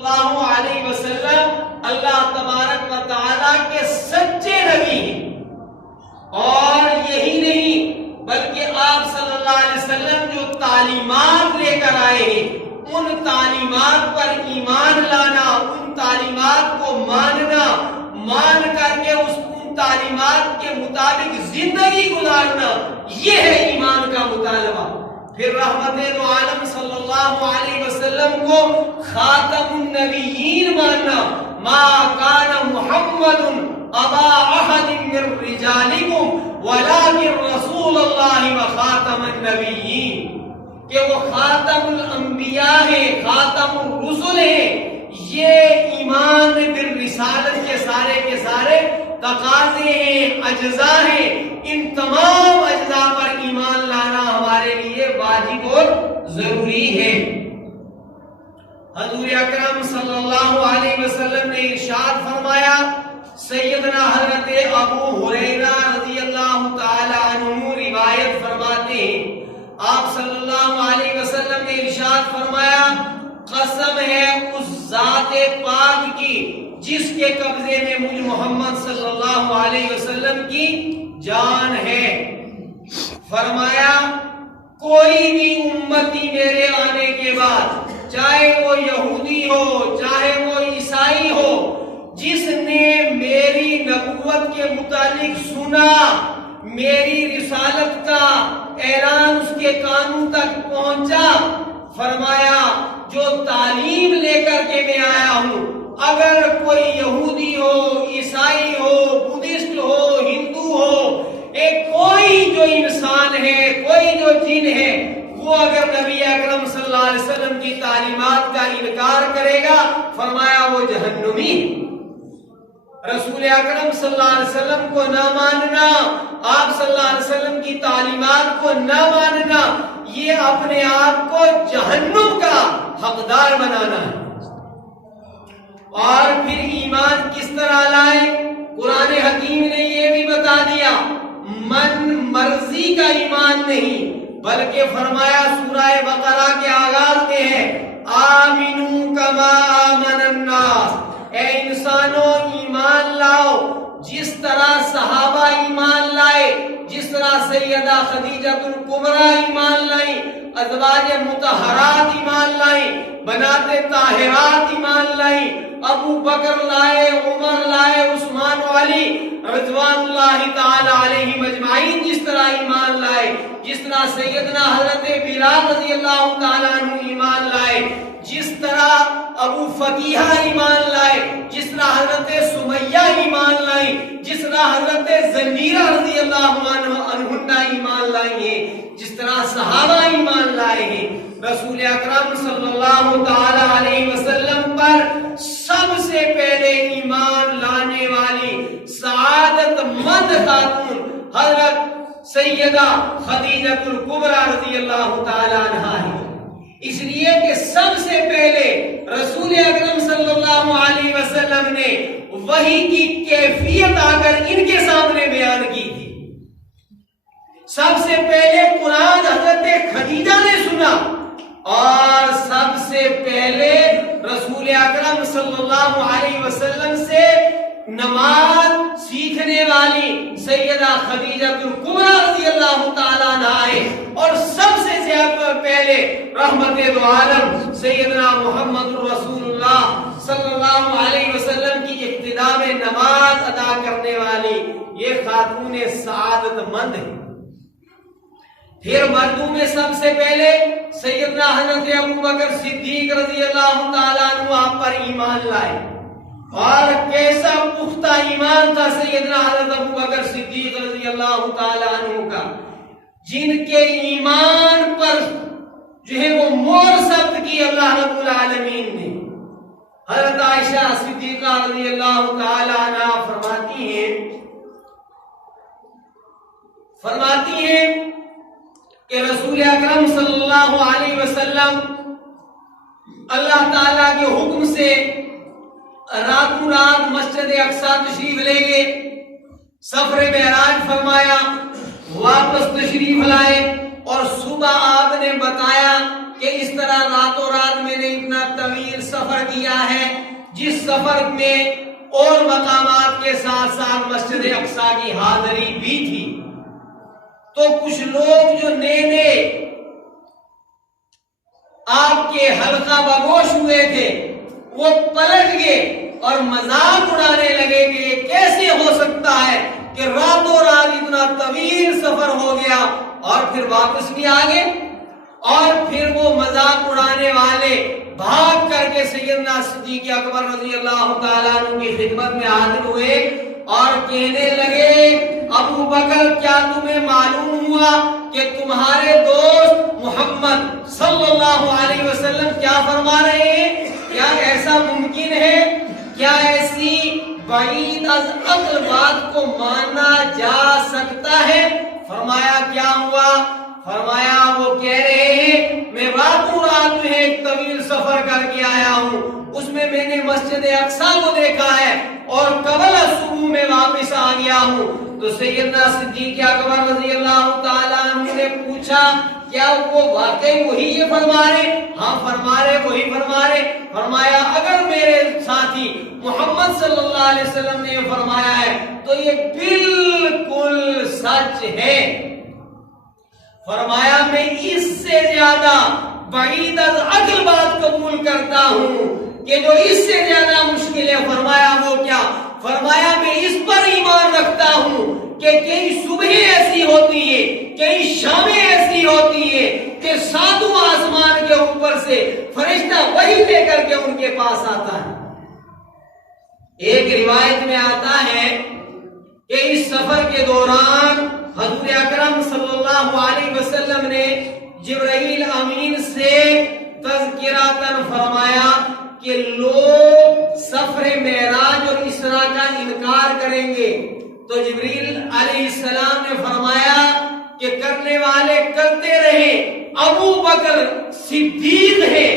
اللہ علیہ وسلم اللہ تبارک و تعالیٰ کے سچے نبی ہیں، اور یہی نہیں بلکہ آپ صلی اللہ علیہ وسلم جو تعلیمات لے کر آئے ہیں ان تعلیمات پر ایمان لانا، ان تعلیمات کو ماننا، مان کر کے ان تعلیمات کے مطابق زندگی گزارنا، یہ ہے ایمان کا مطالبہ۔ پھر رحمت دو عالم صلی اللہ علیہ وسلم کو خاتم النبیین ماننا، ما کان محمد ابا احد من رجالکم ولکن رسول اللہ و خاتم النبیین، کہ وہ خاتم الانبیاء ہے، خاتم الرسل ہے۔ یہ ایمان بالرسالت کے سارے تقاضے ہیں، اجزاء ہیں، ان تمام اجزاء پر ایمان لانا ہمارے لیے واجب اور ضروری ہے۔ حضور اکرم صلی اللہ علیہ وسلم نے ارشاد فرمایا، سیدنا حضرت ابو ہریرہ رضی اللہ تعالی عنہ روایت فرماتے ہیں، آپ صلی اللہ علیہ وسلم نے ارشاد فرمایا، قسم ہے اس ذات پاک کی جس کے قبضے میں مجھ محمد صلی اللہ علیہ وسلم کی جان ہے، فرمایا کوئی بھی امتی میرے آنے کے بعد، چاہے وہ یہودی ہو چاہے وہ عیسائی ہو، جس نے میری نبوت کے متعلق سنا، میری رسالت کا اعلان اس کے کانوں تک پہنچا، فرمایا جو تعلیم لے کر کے میں آیا ہوں، اگر کوئی یہودی ہو، عیسائی ہو، بدھسٹ ہو، ہندو ہو، ایک کوئی جو انسان ہے، کوئی جو جن ہے، وہ اگر نبی اکرم صلی اللہ علیہ وسلم کی تعلیمات کا انکار کرے گا، فرمایا وہ جہنمی ہے۔ رسول اکرم صلی اللہ علیہ وسلم کو نہ ماننا، آپ صلی اللہ علیہ وسلم کی تعلیمات کو نہ ماننا، یہ اپنے آپ کو جہنم کا حقدار بنانا ہے۔ اور پھر ایمان کس طرح لائے؟ قرآن حکیم نے یہ بھی بتا دیا، من مرضی کا ایمان نہیں، بلکہ فرمایا سورہ بقرہ کے آغاز میں ہے، آمنو کما آمن الناس، اے انسانوں ایمان لاؤ جس طرح صحابہ ایمان لائے، جس طرح سیدہ خدیجہ الکبریٰ ایمان لائیں، ازواج مطہرات ایمان لائیں، بنات طاہرات ایمان لائیں، ابو بکر لائے، عمر لائے، عثمان و علی رضوان اللہ تعالی علیہم اجمعین جس طرح ایمان لائے، جس طرح سیدنا حضرت بلال رضی اللہ تعالیٰ عنہ ایمان لائے، جس طرح ابو فقیہ ایمان لائے، جس طرح حضرت سمیہ ایمان لائیں، جس طرح حضرت زنیرہ رضی اللہ عنہ ایمان لائی ہیں، جس طرح صحابہ ایمان لائے ہیں، رسول اکرم صلی اللہ تعالی علیہ وسلم پر سب سے پہلے ایمان لانے والی سعادت مند خاتون حضرت سیدہ خدیجہ الکبریٰ رضی اللہ تعالی عنہا ہے۔ اس لیے کہ سب سے پہلے رسول اکرم صلی اللہ علیہ وسلم نے وحی کی کیفیت آ کر ان کے سامنے بیان کی تھی۔ سب سے پہلے قرآن حضرت خدیجہ نے سنا، اور سب سے پہلے رسول اکرم صلی اللہ علیہ وسلم سے نماز سیکھنے والی سیدہ خدیجہ الکبریٰ رضی اللہ تعالیٰ عنہا ہے، اور سب سے زیادہ پہلے رحمت دو عالم سیدنا محمد رسول اللہ صلی اللہ علیہ وسلم کی ابتدا میں نماز ادا کرنے والی یہ خاتون سعادت مند ہے۔ پھر مردوں میں سب سے پہلے سیدنا حضرت ابو بکر صدیق رضی اللہ تعالیٰ عنہ آپ پر ایمان لائے، اور کیسا پختہ ایمان تھا سیدنا حضرت ابو بکر صدیق رضی اللہ تعالیٰ عنہ کا، جن کے ایمان پر جو ہے وہ مہر ثبت کی اللہ رب العالمین نے۔ حضرت عائشہ صدیقہ رضی اللہ تعالیٰ عنہ فرماتی ہیں کہ رسول اکرم صلی اللہ علیہ وسلم اللہ تعالیٰ کے حکم سے راتوں رات مسجد اقصی تشریف لے گئے، سفر معراج فرمایا، واپس تشریف لائے، اور صبح آپ نے بتایا کہ اس طرح راتوں رات میں نے اتنا طویل سفر سفر کیا ہے جس سفر میں اور مقامات کے ساتھ ساتھ مسجد اقصی کی حاضری بھی تھی، تو کچھ لوگ جو نئے آپ کے حلقہ بگوش ہوئے تھے وہ پلٹ گئے اور مذاق اڑانے لگے کہ یہ کیسے ہو سکتا ہے کہ راتوں رات اتنا طویل سفر ہو گیا اور پھر واپس بھی آ گئے۔ اور پھر وہ مذاق اڑانے والے بھاگ کر کے سیدنا صدیق اکبر رضی اللہ تعالیٰ عنہ کی خدمت میں حاضر ہوئے اور کہنے لگے ابو بکر کیا تمہیں معلوم ہوا کہ تمہارے دوست محمد صلی اللہ علیہ وسلم کیا فرما رہے ہیں؟ کیا ایسا ممکن ہے؟ کیا ایسی بعید از عقل بات کو مانا جا سکتا ہے؟ فرمایا کیا ہوا؟ فرمایا وہ کہہ رہے ہیں میں راتوں رات میں ایک طویل سفر کر کے آیا ہوں، اس میں نے مسجد اقصی کو دیکھا ہے اور قبل صبح میں واپس آ گیا ہوں۔ تو سیدنا صدیق اکبر رضی اللہ تعالیٰ عنہ نے پوچھا کیا وہ واقعی وہی یہ فرما رہے؟ ہاں فرما رہے، وہی فرما رہے۔ فرمایا اگر میرے ساتھی محمد صلی اللہ علیہ وسلم نے یہ فرمایا ہے تو یہ بالکل سچ ہے۔ فرمایا میں اس سے زیادہ بعید از عقل بات قبول کرتا ہوں کہ جو اس سے زیادہ مشکل ہے۔ فرمایا وہ کیا؟ فرمایا میں اس پر ایمان رکھتا ہوں کہ کئی صبحیں ایسی ہوتی ہیں، کئی شامیں ایسی ہوتی ہیں کہ ساتوں آسمان کے اوپر سے فرشتہ وحی لے کر کے ان کے پاس آتا ہے۔ ایک روایت میں آتا ہے کہ اس سفر کے دوران حضور اکرم صلی اللہ علیہ وسلم نے جبرائیل امین سے تذکراتن فرمایا کہ لوگ سفر معراج اور اسراء کا انکار کریں گے، تو جبریل علیہ السلام نے فرمایا کہ کرنے والے کرتے رہے، ابو بکر صدیق ہے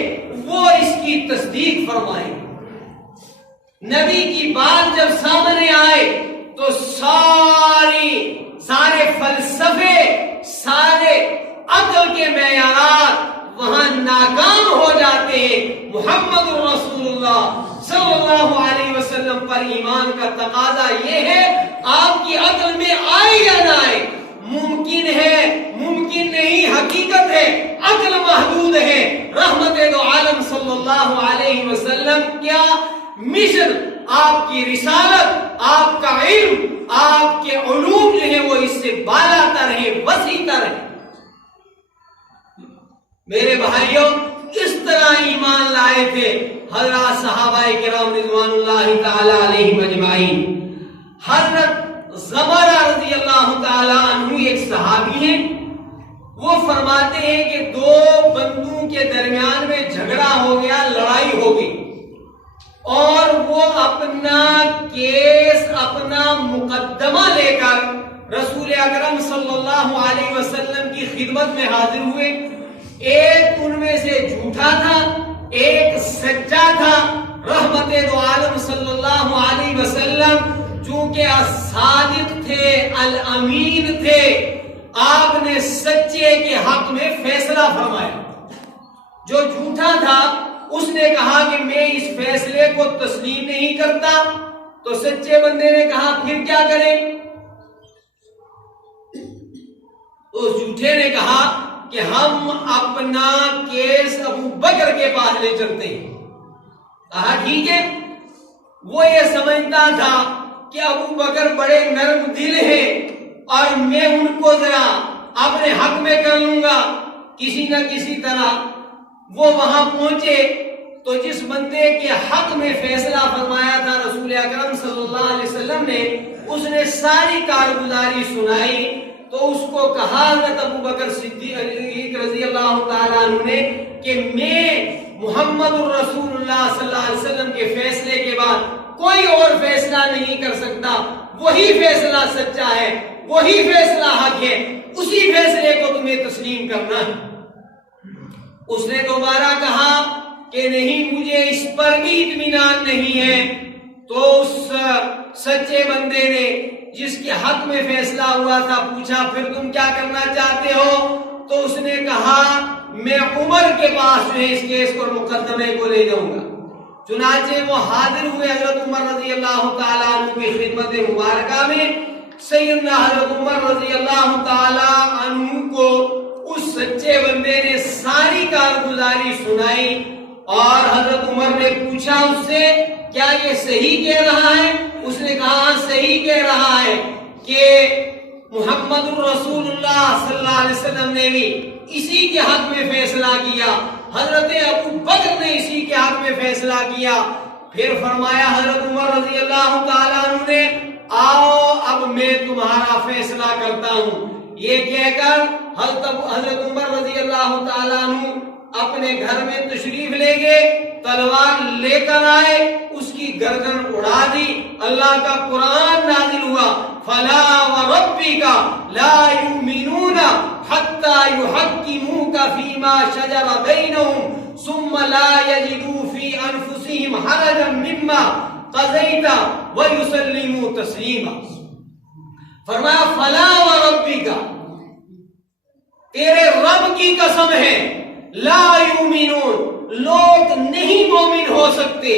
وہ اس کی تصدیق فرمائے۔ نبی کی بات جب سامنے آئے تو سارے فلسفے، سارے عقل کے معیارات وہاں ناکام ہو جاتے ہیں۔ محمد رسول اللہ صلی اللہ علیہ وسلم پر ایمان کا تقاضا یہ ہے آپ کی عقل میں آئے یا نہ آئے، ممکن ہے، ممکن نہیں، حقیقت ہے، عقل محدود ہے۔ رحمت دو عالم صلی اللہ علیہ وسلم کیا مشن، آپ کی رسالت، آپ کا علم، آپ کے علوم جو ہے وہ اس سے بالا تر ہے، وسیع تر ہے۔ میرے بھائیوں اس طرح ایمان لائے تھے حضرات صحابہ کرام رضوان اللہ تعالی علیہم اجمعین۔ حضرت زمرہ رضی اللہ تعالی عنہ ایک صحابی ہیں، وہ فرماتے ہیں کہ دو بندوں کے درمیان میں جھگڑا ہو گیا، لڑائی ہو گئی، اور وہ اپنا کیس، اپنا مقدمہ لے کر رسول اکرم صلی اللہ علیہ وسلم کی خدمت میں حاضر ہوئے۔ ایک ان میں سے جھوٹا تھا، ایک سچا تھا۔ رحمت دو عالم صلی اللہ علیہ وسلم چونکہ الصادق تھے، الامین تھے، آپ نے سچے کے حق میں فیصلہ فرمایا۔ جو جھوٹا تھا اس نے کہا کہ میں اس فیصلے کو تسلیم نہیں کرتا، تو سچے بندے نے کہا پھر کیا کریں؟ اس جھوٹے نے کہا کہ ہم اپنا کیس ابو بکر کے پاس لے چلتے ہیں۔ کہا ٹھیک ہے۔ وہ یہ سمجھتا تھا کہ ابو بکر بڑے نرم دل ہیں اور میں ان کو ذرا اپنے حق میں کر لوں گا کسی نہ کسی طرح۔ وہ وہاں پہنچے تو جس بندے کے حق میں فیصلہ فرمایا تھا رسول اکرم صلی اللہ علیہ وسلم نے، اس نے ساری کارگزاری سنائی، تو اس کو کہا حضرت ابو بکر صدیق رضی اللہ تعالیٰ عنہ نے کہ میں محمد الرسول اللہ صلی اللہ علیہ وسلم کے فیصلے کے بعد کوئی اور فیصلہ نہیں کر سکتا، وہی فیصلہ سچا ہے، وہی فیصلہ حق ہے، اسی فیصلے کو تمہیں تسلیم کرنا ہے۔ اس نے دوبارہ کہا کہ نہیں، مجھے اس پر بھی اطمینان نہیں ہے۔ تو اس سچے بندے نے جس کے حق میں فیصلہ ہوا تھا پوچھا پھر تم کیا کرنا چاہتے ہو؟ تو اس نے کہا میں عمر کے پاس جو ہے اس کیس کو، مقدمے کو لے جاؤں گا۔ چنانچہ وہ حاضر ہوئے حضرت عمر رضی اللہ تعالیٰ عنہ کی خدمت مبارکہ میں. سیدنا حضرت عمر رضی اللہ تعالیٰ عنہ کو اس سچے بندے نے ساری کارگزاری سنائی اور حضرت عمر نے پوچھا اس سے کیا یہ صحیح کہہ رہا ہے؟ اس نے کہا صحیح کہہ رہا ہے کہ محمد الرسول اللہ صلی اللہ علیہ وسلم نے بھی اسی کے حق میں فیصلہ کیا، حضرت ابو بکر نے اسی کے حق میں فیصلہ کیا. پھر فرمایا حضرت عمر رضی اللہ تعالیٰ عنہ نے آؤ اب میں تمہارا فیصلہ کرتا ہوں. یہ کہہ کر حضرت عمر رضی اللہ تعالیٰ عنہ اپنے گھر میں تشریف لے گئے، تلوار لے کر آئے، اس کی گردن اڑا دی. اللہ کا قرآن نازل ہوا فلا وربک لا یؤمنون حتی یحکموک فیما شجر بینہم ثم لا یجدوا فی انفسہم حرجا مما قضیت ویسلموا تسلیما. فرمایا فلا وربک، تیرے رب کی قسم ہے، لا یؤمنون، لوگ نہیں مومن ہو سکتے.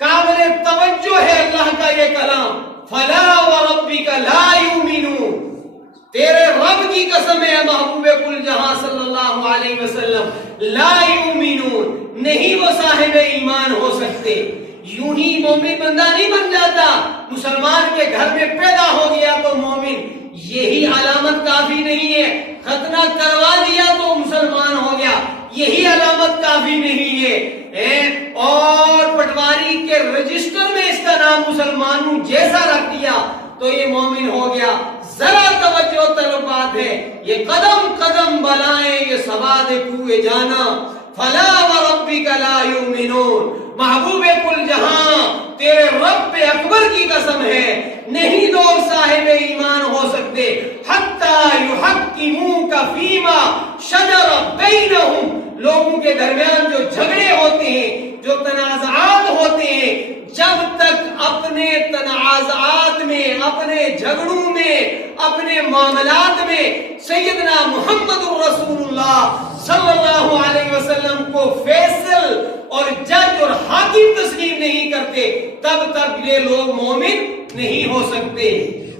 قابل توجہ ہے اللہ کا یہ کلام، فلا وربک لا یؤمنون، تیرے رب کی قسم ہے محبوب کل جہاں صلی اللہ علیہ وسلم، لا یؤمنون، نہیں وہ صاحب ایمان ہو سکتے. یوں ہی مومن بندہ نہیں بن جاتا، مسلمان کے گھر میں پیدا ہو گیا تو مومن، یہی علامت کافی نہیں ہے. ختنہ کروا دیا تو مسلمان ہو گیا، یہی علامت کافی نہیں ہے. اور پٹواری کے رجسٹر میں اس کا نام مسلمانوں جیسا رکھ دیا تو یہ مومن ہو گیا. ذرا توجہ طلب بات ہے، یہ قدم قدم بلائیں یہ سواد کوئے جانا. فلا وربک لا یؤمنون، محبوب کل جہاں تیرے رب اکبر کی قسم ہے، نہیں لوگ صاحب ایمان ہو سکتے حتی یحکموک فیما شجر بینہم، لوگوں کے درمیان جو جھگڑے ہوتے ہیں، جو تنازعات ہوتے ہیں، جب تک اپنے تنازعات میں، اپنے جھگڑوں میں، اپنے معاملات میں سیدنا محمد الرسول اللہ صلی اللہ علیہ وسلم کو فیصل اور جج اور حاکم تسلیم نہیں کرتے، تب تک یہ لوگ مومن نہیں ہو سکتے.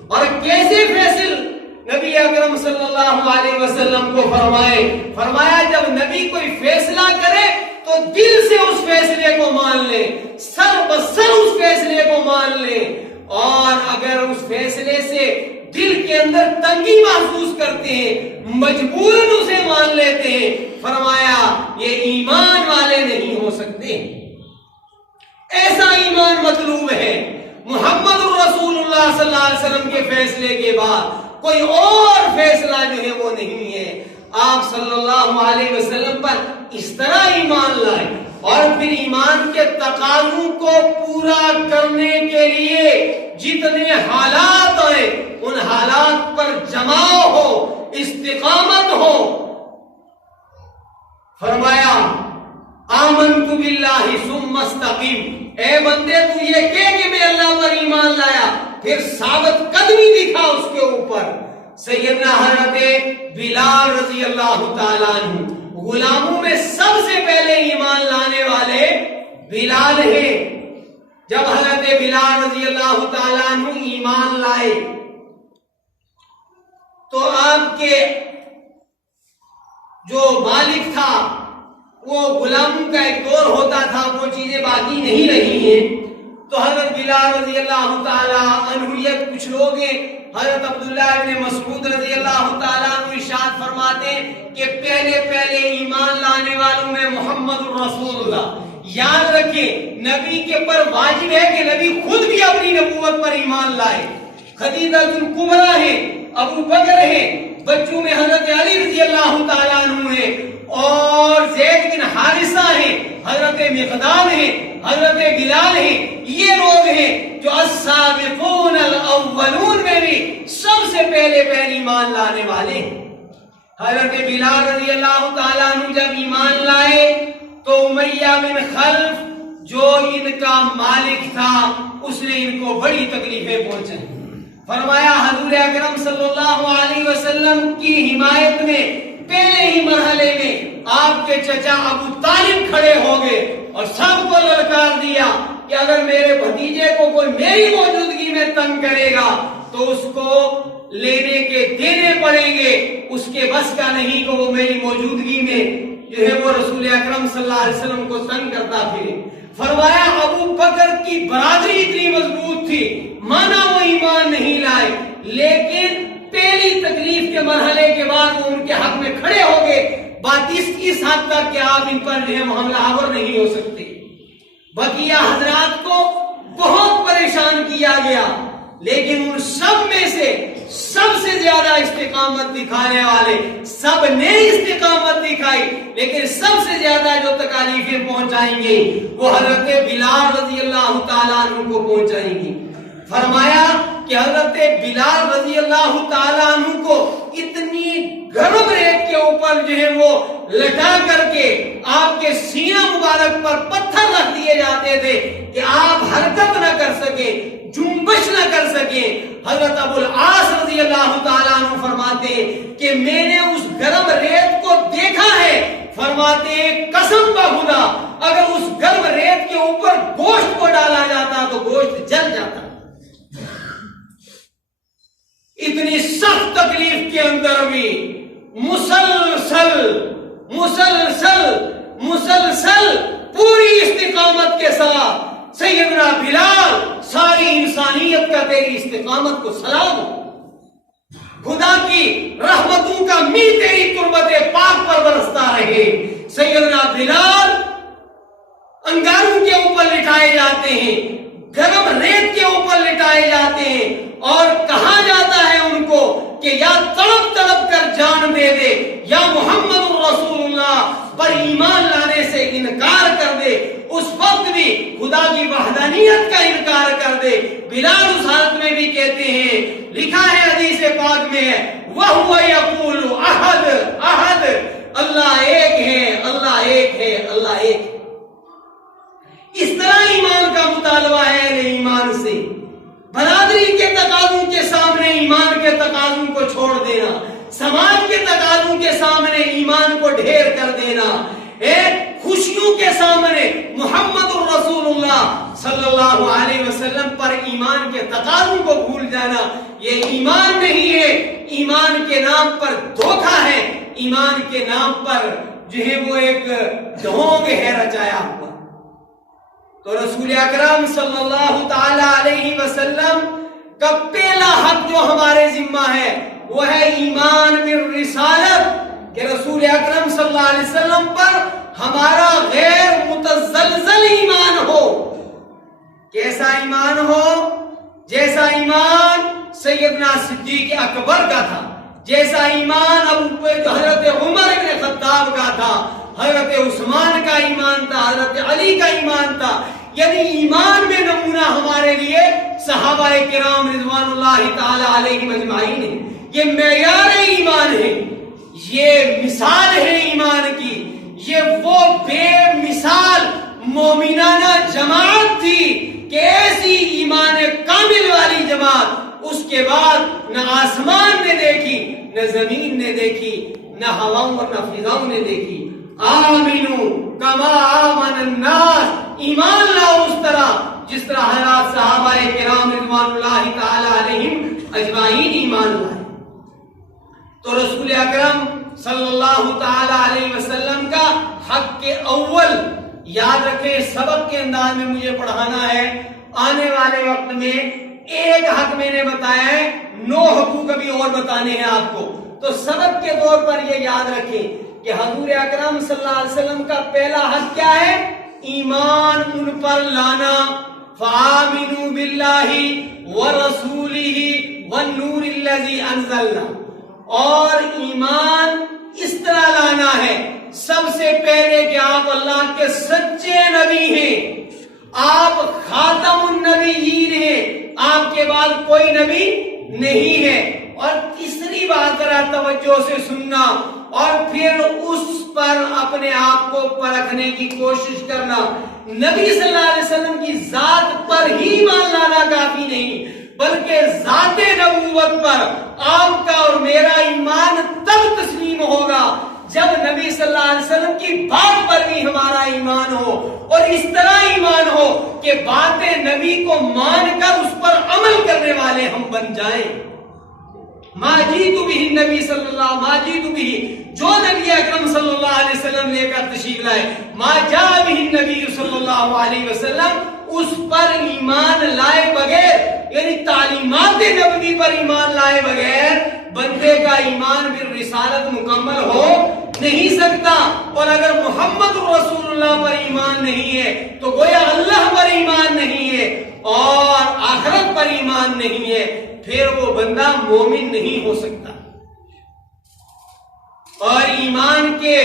اور کیسے فیصل نبی اکرم صلی اللہ علیہ وسلم کو فرمایا جب نبی کوئی فیصلہ کرے تو دل سے اس فیصلے کو مان لے، سر بسر اس فیصلے کو مان لے. اور اگر اس فیصلے سے دل کے اندر تنگی محسوس کرتے ہیں، مجبوراً اسے مان لیتے ہیں، فرمایا یہ ایمان والے نہیں ہو سکتے. ایسا ایمان مطلوب ہے. محمد الرسول اللہ صلی اللہ علیہ وسلم کے فیصلے کے بعد کوئی اور فیصلہ جو ہے وہ نہیں ہے. آپ صلی اللہ علیہ وسلم پر اس طرح ایمان لائے اور پھر ایمان کے تقاضوں کو پورا کرنے کے لیے جتنے حالات آئے ان حالات پر جماؤ ہو، استقامت ہو. فرمایا آمنت باللہ ثم استقیم، اے بندے تو یہ کہہ کہ میں اللہ پر ایمان لایا، پھر ثابت قدمی دکھا اس کے اوپر. سیدنا حضرت بلال رضی اللہ تعالیٰ عنہ، غلاموں میں سب سے پہلے ایمان لانے والے بلال ہیں. جب حضرت بلال رضی اللہ تعالیٰ عنہ ایمان لائے تو آپ کے جو مالک تھا، وہ غلاموں کا ایک دور ہوتا تھا، وہ چیزیں باقی نہیں رہی ہیں. تو حضرت بلال رضی اللہ تعالیٰ عنہ، یہ کچھ لوگ ہیں، حضرت عبداللہ ابن مسعود رضی اللہ تعالیٰ عنہ ارشاد فرماتے ہیں کہ پہلے ایمان لانے والوں میں محمد الرسول اللہ. یاد رکھیں نبی کے پر واجب ہے کہ نبی خود بھی اپنی نبوت پر ایمان لائے. خدیجہ الکبریٰ ہیں، ابو بکر ہیں، بچوں میں حضرت علی رضی اللہ تعالیٰ عنہ ہیں، اور زید بن حارثہ ہیں، حضرت مقداد ہیں، حضرت بلال ہیں. یہ لوگ ہیں جو السابقون الاولون میں بھی سب سے پہلے ایمان لانے والے ہیں. حضرت بلال رضی اللہ تعالیٰ عنہ جب ایمان لائے تو امیہ بن خلف جو ان کا مالک تھا اس نے ان کو بڑی تکلیفیں پہنچائی. فرمایا حضور اکرم صلی اللہ علیہ وسلم کی حمایت میں پہلے ہی مرحلے میں آپ کے چچا ابو طالب کھڑے ہو گئے اور سب کو للکار دیا کہ اگر میرے بھتیجے کو کوئی میری موجودگی میں تنگ کرے گا تو اس کو لینے کے دینے پڑیں گے، اس کے بس کا نہیں کہ وہ میری موجودگی میں جو ہے وہ رسول اکرم صلی اللہ علیہ وسلم کو تنگ کرتا پھرے۔ فرمایا ابو بکر کی برادری اتنی مضبوط تھی، مانا وہ ایمان نہیں لائے، لیکن پہلی تکلیف کے مرحلے کے بعد وہ ان کے حق میں کھڑے ہو گئے، بات اس حد تک کہ آپ ان پر جو ہے حملہ آور نہیں ہو سکتے۔ بقیہ حضرات کو بہت پریشان کیا گیا، لیکن ان سب میں سے سب سے زیادہ استقامت دکھانے والے، سب نے استقامت دکھائی لیکن سب سے زیادہ جو تکالیفیں پہنچائیں گے وہ حضرت بلال رضی اللہ تعالیٰ عنہ کو پہنچائیں گی۔ فرمایا کہ حضرت بلال رضی اللہ تعالیٰ عنہ کو اتنی گرم ریت کے اوپر جو ہے وہ لٹا کر کے آپ کے سینہ مبارک پر پتھر رکھ دیے جاتے تھے کہ آپ حرکت نہ کر سکے، جنبش نہ کر سکے۔ حضرت ابو العاص رضی اللہ تعالیٰ عنہ فرماتے ہیں کہ میں نے اس گرم ریت کو دیکھا ہے، فرماتے ہیں قسم بخدا اگر اس گرم ریت کے اوپر گوشت کو ڈالا جاتا تو گوشت جل جاتا۔ اتنی سخت تکلیف کے اندر بھی مسلسل پوری استقامت کے ساتھ سیدنا بلال، ساری انسانیت کا تیری استقامت کو سلام، خدا کی رحمتوں کا می تیری تربت پاک پر برستا رہے۔ سیدنا بلال انگاروں کے اوپر لٹائے جاتے ہیں، گرم ریت کے اوپر لٹائے جاتے ہیں اور کہا جاتا ہے ان کو کہ یا تڑپ تڑپ کر جان دے دے یا محمد رسول اللہ پر ایمان لانے سے انکار کر دے، اس وقت بھی خدا کی وحدانیت کا انکار کر دے۔ بلال اس حالت میں بھی کہتے ہیں، لکھا ہے حدیث پاک میں ہے وَهُوَ يَقُولُ احد احد، اللہ ایک ہے، اللہ ایک ہے، اللہ ایک ہے۔ اس طرح ایمان کا مطالبہ ہے اہل ایمان سے، برادری کے تقاضوں کے سامنے ایمان کے تقاضوں کو چھوڑ دینا، سماج کے تقاضوں کے سامنے ایمان کو ڈھیر کر دینا، خوشیوں کے سامنے محمد الرسول اللہ صلی اللہ علیہ وسلم پر ایمان کے تقاضوں کو بھول جانا، یہ ایمان نہیں ہے، ایمان کے نام پر دھوکہ ہے، ایمان کے نام پر جو ہے وہ ایک ڈھونگ ہے رچایا ہوا۔ تو رسول اکرم صلی اللہ تعالی علیہ وسلم کا پہلا حق جو ہمارے ذمہ ہے وہ ہے ایمان بالرسالت، کہ رسول اکرم صلی اللہ علیہ وسلم پر ہمارا غیر متزلزل ایمان ہو۔ کیسا ایمان ہو؟ جیسا ایمان سیدنا صدیق اکبر کا تھا، جیسا ایمان حضرت عمر بن خطاب کا تھا، حضرت عثمان کا ایمان تھا، حضرت علی کا ایمان تھا۔ یعنی ایمان میں نمونہ ہمارے لیے صحابہ کرام رضوان اللہ تعالی علیہم اجمعین ہے، یہ معیار ایمان ہے، یہ مثال ہے ایمان کی، یہ وہ بے مثال مومنانہ جماعت تھی کہ ایسی ایمان کامل والی جماعت اس کے بعد نہ آسمان نے دیکھی، نہ زمین نے دیکھی، نہ ہواؤں اور نہ فضاؤں نے دیکھی۔ آمنو کما آمن الناس، ایمان لاؤ اس طرح جس طرح حضرات صحابہ کرام رضوان اللہ تعالی علیہم اجمعین ایمان لائے۔ تو رسول اکرم صلی اللہ تعالی علیہ وسلم کا حق کے اول یاد رکھیں، سبق کے انداز میں مجھے پڑھانا ہے، آنے والے وقت میں ایک حق میں نے بتایا ہے، 9 حقوق ابھی اور بتانے ہیں آپ کو، تو سبق کے طور پر یہ یاد رکھیں کہ حضور اکرم صلی اللہ علیہ وسلم کا پہلا حق کیا ہے؟ ایمان ان پر لانا، فآمنوا باللہ ورسولہ والنور الذی انزلنا، اور ایمان اس طرح لانا ہے سب سے پہلے کہ آپ اللہ کے سچے نبی ہیں، آپ خاتم النبیین ہیں، آپ کے بعد کوئی نبی نہیں ہے۔ اور تیسری بات ذرا توجہ سے سننا اور پھر اس پر اپنے آپ کو پرکھنے کی کوشش کرنا، نبی صلی اللہ علیہ وسلم کی ذات پر ہی ایمان لانا کافی نہیں، بلکہ ذات نبوت پر آپ کا اور میرا ایمان تب تسلیم ہوگا جب نبی صلی اللہ علیہ وسلم کی بات پر بھی ہمارا ایمان ہو، اور اس طرح ایمان ہو کہ باتیں نبی کو مان کر اس پر عمل کرنے والے ہم بن جائیں۔ ما جیتو بھی نبی صلی اللہ ما جیتو بھی، جو نبی اکرم صلی اللہ علیہ وسلم لے کر تشریف لائے، ما جا بھی نبی صلی اللہ علیہ وسلم، اس پر ایمان لائے بغیر، یعنی تعلیمات نبوی پر ایمان لائے بغیر بندے کا ایمان بالرسالت مکمل ہو نہیں سکتا۔ اور اگر محمد رسول اللہ پر ایمان نہیں ہے تو گویا اللہ پر ایمان نہیں ہے اور آخرت پر ایمان نہیں ہے، پھر وہ بندہ مومن نہیں ہو سکتا۔ اور ایمان کے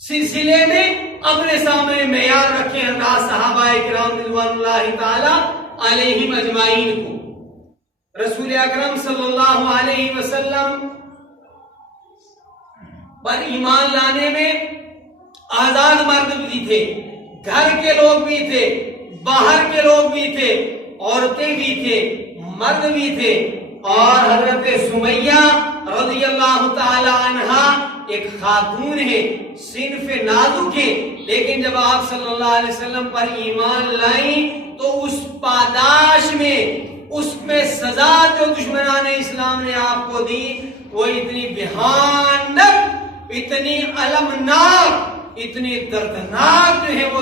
سلسلے میں اپنے سامنے معیار رکھیں حضرات صحابہ کرام رضوان اللہ تعالی علیہم اجمعین کو۔ رسول اکرم صلی اللہ علیہ وسلم پر ایمان لانے میں آزاد مرد بھی تھے، گھر کے لوگ بھی تھے، باہر کے لوگ بھی تھے، عورتیں بھی تھے، مرد بھی تھے۔ اور حضرت سمیہ رضی اللہ تعالی عنہ ایک خاتون ہے، صنف نازک ہے، لیکن جب آپ صلی اللہ علیہ وسلم پر ایمان لائیں تو اس پاداش میں، اس میں سزا جو دشمنان اسلام نے آپ کو دی وہ اتنی بھیانک، اتنی المناک، اتنی دردناک جو ہے وہ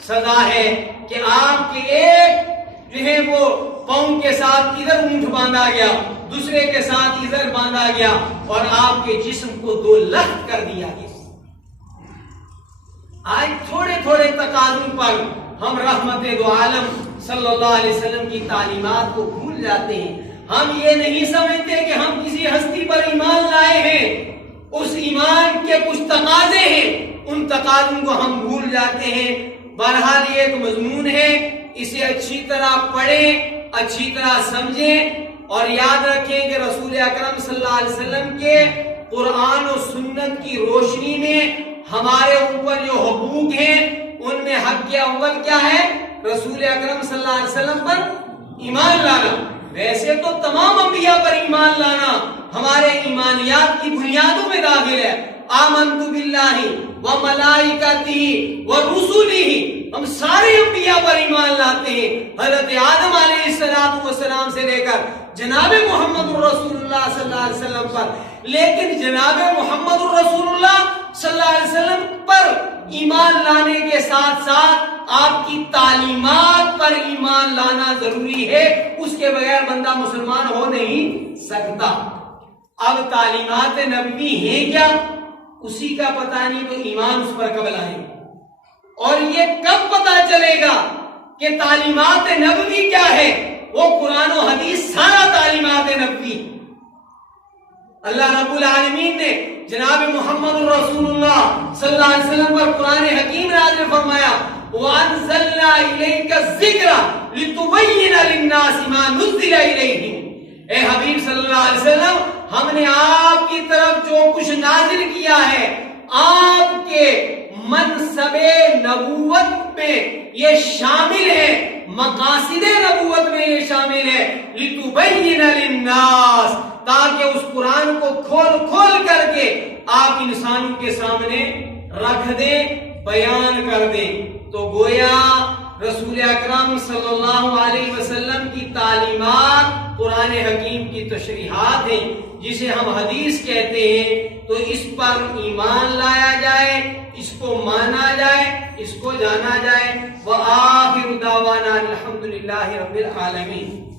سزا ہے کہ آپ کے ایک جو ہے وہ پاؤں کے ساتھ ادھر اونٹ باندھا گیا، دوسرے کے ساتھ ادھر باندھا گیا، اور آپ کے جسم کو دو لخت کر دیا گیا۔ آج تھوڑے تھوڑے تقاضوں پر ہم رحمت دو عالم صلی اللہ علیہ وسلم کی تعلیمات کو بھول جاتے ہیں۔ ہم یہ نہیں سمجھتے کہ ہم کسی ہستی پر ایمان لائے ہیں، اس ایمان کے کچھ تقاضے ہیں، ان تقاضوں کو ہم بھول جاتے ہیں۔ بہرحال یہ ایک مضمون ہے، اسے اچھی طرح پڑھیں، اچھی طرح سمجھیں، اور یاد رکھیں کہ رسول اکرم صلی اللہ علیہ وسلم کے قرآن و سنت کی روشنی میں ہمارے اوپر جو حقوق ہیں ان میں حق اول کیا ہے؟ رسول اکرم صلی اللہ علیہ وسلم پر ایمان لانا۔ ویسے تو تمام انبیاء پر ایمان لانا ہمارے ایمانیات کی بنیادوں میں داخل ہے۔ آمنت باللہ و ملائکتہ و رسلہ، ہم سارے انبیاء پر ایمان لاتے ہیں، حضرت آدم علیہ السلام سے لے کر جناب محمد رسول اللہ صلی اللہ علیہ وسلم پر۔ لیکن جناب محمد رسول اللہ صلی اللہ علیہ وسلم پر ایمان لانے کے ساتھ ساتھ آپ کی تعلیمات پر ایمان لانا ضروری ہے، اس کے بغیر بندہ مسلمان ہو نہیں سکتا۔ اب تعلیمات نبوی ہیں کیا، اسی کا پتہ نہیں تو ایمان اس پر کب لائیں؟ اور یہ کب پتہ چلے گا کہ تعلیمات نبوی کیا ہے؟ وہ قرآن و حدیث سارا تعلیمات نبوی۔ اللہ رب العالمین نے جناب محمد رسول اللہ صلی اللہ علیہ وسلم پر قرآن حکیم نازل فرمایا، وَأَنزَلْنَا إِلَيْكَ الذِّكْرَ لِتُبَيِّنَ لِلنَّاسِ مَا نُزِّلَ إِلَيْهِمْ۔ اے حبیب صلی اللہ علیہ وسلم، ہم نے آپ کی طرف جو کچھ نازل کیا ہے، آپ کے منصب نبوت میں یہ شامل ہے، مقاصد نبوت میں یہ شامل ہے، لِتُبَيِّنَ لِلنَّاسِ، تاکہ اس قرآن کو کھول کھول کر کے آپ انسانوں کے سامنے رکھ دیں، بیان کر دیں۔ تو گویا رسول اکرم صلی اللہ علیہ وسلم کی تعلیمات قرآن حکیم کی تشریحات ہیں، جسے ہم حدیث کہتے ہیں۔ تو اس پر ایمان لایا جائے، اس کو مانا جائے، اس کو جانا جائے۔ وآخر دعوانا الحمدللہ رب العالمین۔